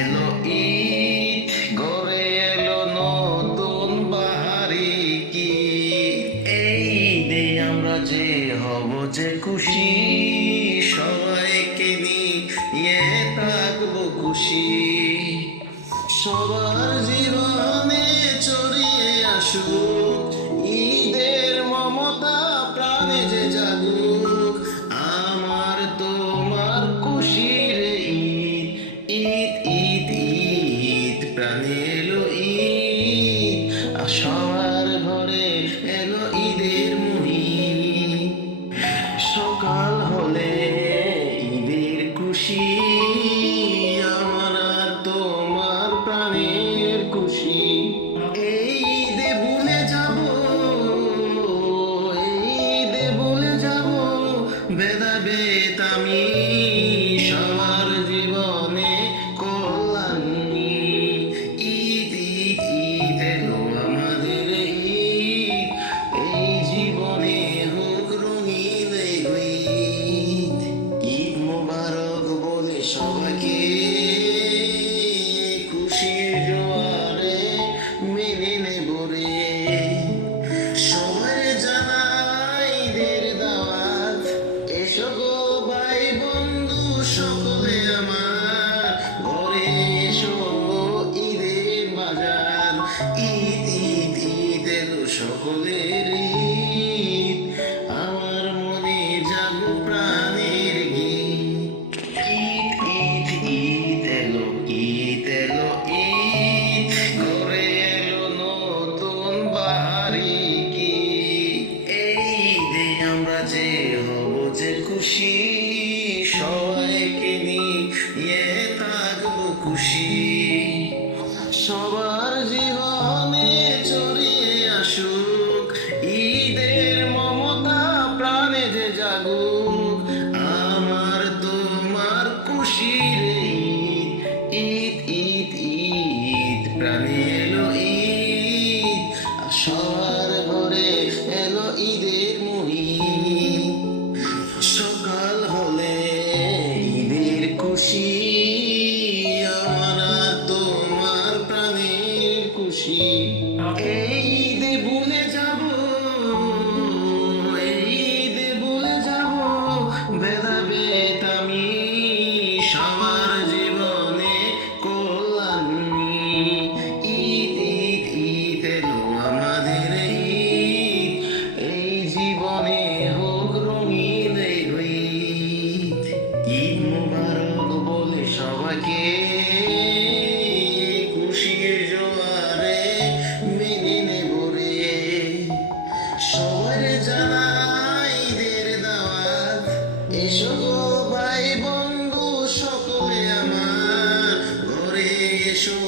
এলো ঈদ, ঘরে এলো নতুন বাহারি কি এই ঈদে আমরা যে হব যে খুশি, সবাইকে নিয়ে থাকবো খুশি। সবার জীবনে ছড়িয়ে আসুক ঈদের মমতা, প্রাণে যে জাগুক আমার তোমার খুশির ঈদ। ঈদ ঈদ ঈদ প্রাণে এলো ঈদ, আর সবার ঘরে এলো ঈদের মুহিত। সকাল হলে ঈদের খুশি, আমার আর তোমার প্রাণের খুশি। এই ঈদে ভুলে যাব, এই ঈদে ভুলে যাব ভেদাভেদ আমি, সবার জীবনে কল্যাণ নিয়ে। ঈদ ঈদ ঈদ এলো আমাদের ঈদ, এই জীবনে হোক রঙিন এই ঈদ। ঈদ মোবারক বলে সবাইকে খুশির জোয়ারে মেনে নেব রে। সবাই জানাই ঈদের দাওয়াত, এসো গো ভাই বন্ধু সকলে আমার, ঘরে এসো ঈদের বাজার। ঈদ ঈদ ঈদ এলো সকলের ঈদ, আমার মনে জাগো প্রাণের গীত। ঈদ ঈদ ঈদ এলো, ঈদ এলো ঈদ, ঘরে এলো নতুন বাহারি কি এই ঈদে আমরা যে হব যে খুশি, সবাইকে নিয়ে থাকবো খুশি। সবার জীবনে ছড়িয়ে আসুক ঈদের মমতা, প্রাণে যে জাগুক আমার তোমার খুশির ঈদ। ঈদ ঈদ ঈদ প্রাণে এলো ঈদ, আর সবার ঘরে এলো ঈদের মুহিত। সকাল হলে ঈদের খুশি, আমার আর তোমার প্রাণের খুশি। এই ঈদে ভুলে যাব, এই ঈদে ভুলে যাব ভেদাভেদ আমি, সবার জীবনে কল্যাণ নিয়ে। ঈদ ঈদ ঈদ এলো আমাদের ঈদ, এই জীবনে হোক রঙিন এই ঈদ। ঈদ মোবারক বলে সবাইকে খুশির জোয়ারে মেনে নেব রে। সবার জানাই ঈদের দাওয়াত, এসো গো ভাই বন্ধু সকলে আমার, ঘরে এসো